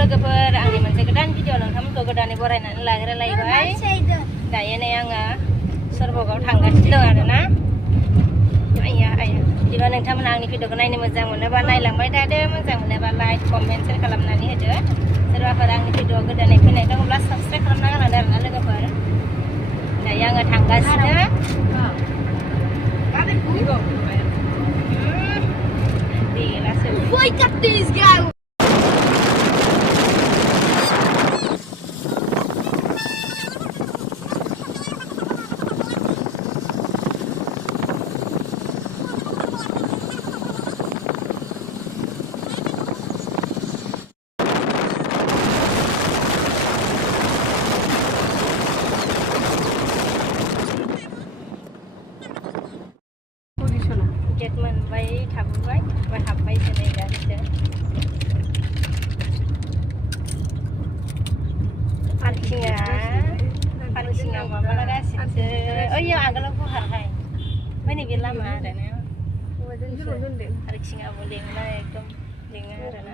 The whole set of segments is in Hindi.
लोगोफोर आंनि मोनसे गोदान भिडिअ नोंथांमोनखौ गोदानै बरायनानै लाग्रोलायबाय दायो नै आङो सरबगाव थांगासिनो दं आरोना आया बिदिबा नोंथांमोना आंनि भिडिअखौ नायनो मोजां मोनोबा नायलांबाय थादो मोजां मोनोबा लाइक कमेन्ट शेयार खालामनानै होदो सोरबाफोर आंनि भिडिअ गोदानै फैनाय दङब्ला साबस्क्राइब खालामना गालांदो आरोना लोगोफोर दायो आङो थांगासिनो Wake up this guy! Get मोनबाय थाबोबाय ओमफ्राय हाबबाय जोनै दासो पार्किंआ माबा लागासिनोसो ओइयो आगोलाव गुवारहाय ओमफ्राय नैबे लामा आरोना पार्किंआबो लेङोना एकदम लेङो आरोना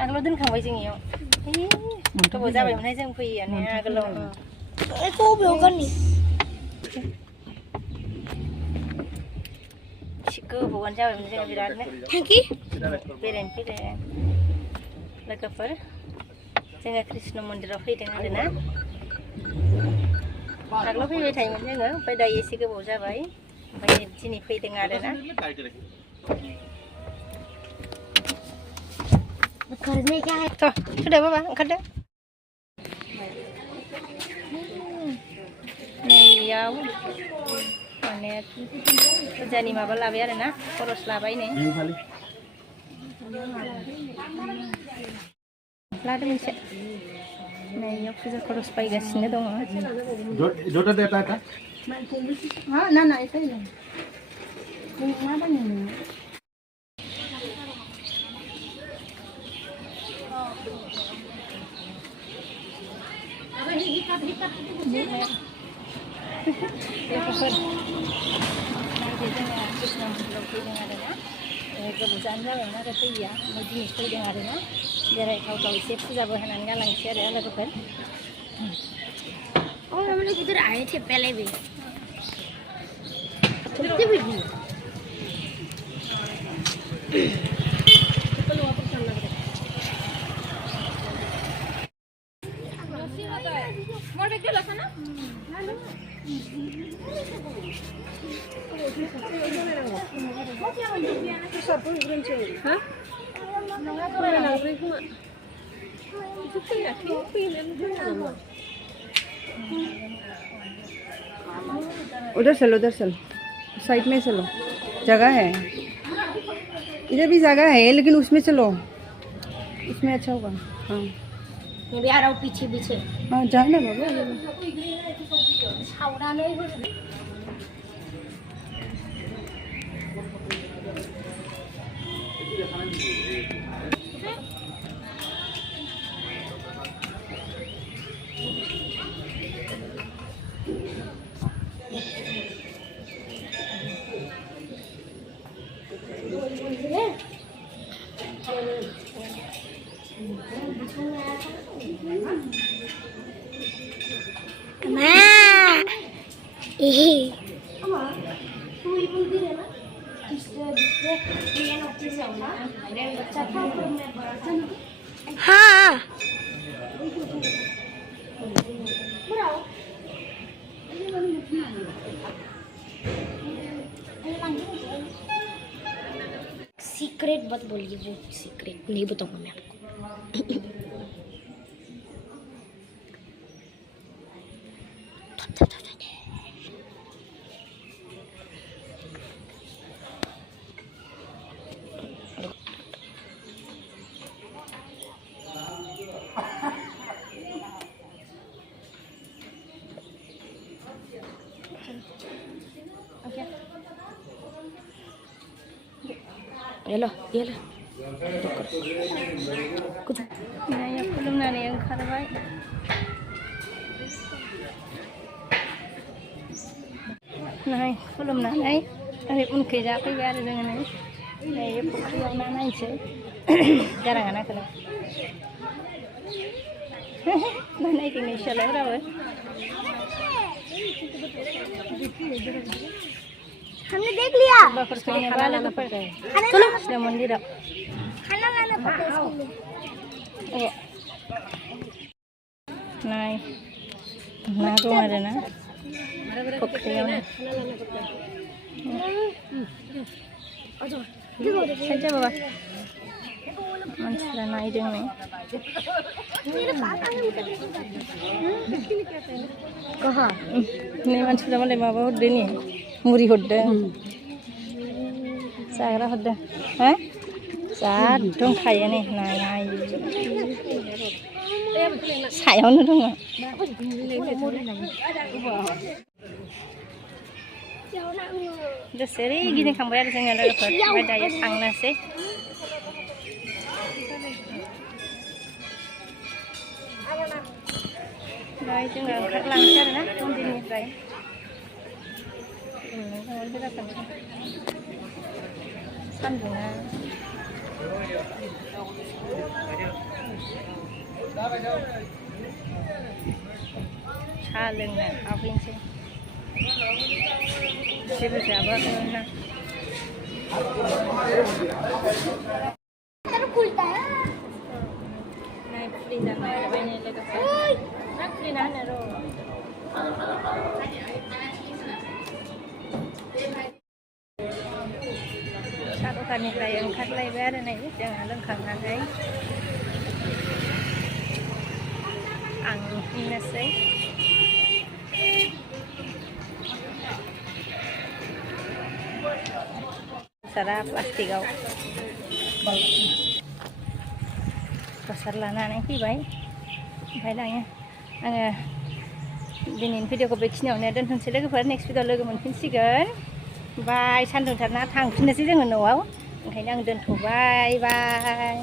आगोलाव दोनखांबाय जोंनियाव गोबाव जाबायमोनहाय जों फैयोआनो आगोलाव गोबावानो जाबायमोन जों बिरादनो बेरायनो फैदों लोगोफोर जोङो कृष्ण मन्दिराव फैदों आरोना आगोलाव फैबाय थायोमोन जोङो ओमफ्राय दायो एसे गोबाव जाबाय ओमफ्राय दिनै फैदों आरोना सुदो बाबा ओंखारदो नैयाव माने फुजानि माबा लाबाय आरोना खरस लाबाय नै लादो मोनसे नैयाव फुजा खरस बायगासिनो दङ ना ना एसे मा बानायनो लोगोफोर जोङो कृष्ण मन्दिराव फैदों आरोना गोबाव जानो जाबायमोन आरो फैया ओमफ्राय दिनै फैदों आरोना बेरायथावथाव एसे फुजाबो होनानै गालांसै आरो लोगोफोर हमने किधर आए थे पहले भी कितने भी मोर बेग लसा ना उधर चलो साइड में चलो जगह है इधर भी जगह है लेकिन उसमें चलो उसमें अच्छा होगा हाँ मैं भी आ रहा हूँ पीछे पीछे हाँ जाना बाबा हाँ सीक्रेट मत बोलिए वो सीक्रेट नहीं बताऊंगा मैं आपको ये लो कुछ नहीं खुलुमनानै ओंखारबाय नै खुलुमनानै ओरै उनखै जाफैबाय आरो जोङो नै Này phụ riêng nó này chứ. Ra là nó cái này này thì này sợ lỡ đâu rồi. हमने देख लिया बफर से खाना लाना पड़ गए चलो इसलिए मंदिर अब खाना लाना पड़ता है नहीं ना तो मारे ना पकड़िया ना सच्चा बाबा मंचला नहीं देंगे कहाँ नहीं मंचला वाले बाबा हो देनी मुरी होड्डे सागरा होड्डे हैं सात दong खाया nih नाय सायावनो दङ दसेरे गिदिंखांबाय आरो जोङो लोगोफोर ओमफ्राय दायो थांनोसै दायो जोङो ओंखारलांसै आरोना मन्दिरनिफ्राय सान्दुङा साहा लोंनो हाबहैनोसै जेबो जाबोआखैमोन खुलता है नाय फ्रि जानो बायनो लोगोफोर ना फ्रि ना होनो र' साहा दखाननिफ्राय ओंखारलायबाय आरो नै जोंहा लोंखांनानै आं फैनोसै सारा प्लास्टिकआव प्रसाद लानानै फैबाय ओमफ्राय दायो आङो दिनैनि भिडिअखौ बेखिनियावनो दोनथ'नोसै लोगोफोर नेक्स्ट भिडिअ लोगो मोनफिनसिगोन बाय सान्दुंथारना थांफिननोसै जोङो न'आव ओंखायनो आं दोनथ'बाय बाय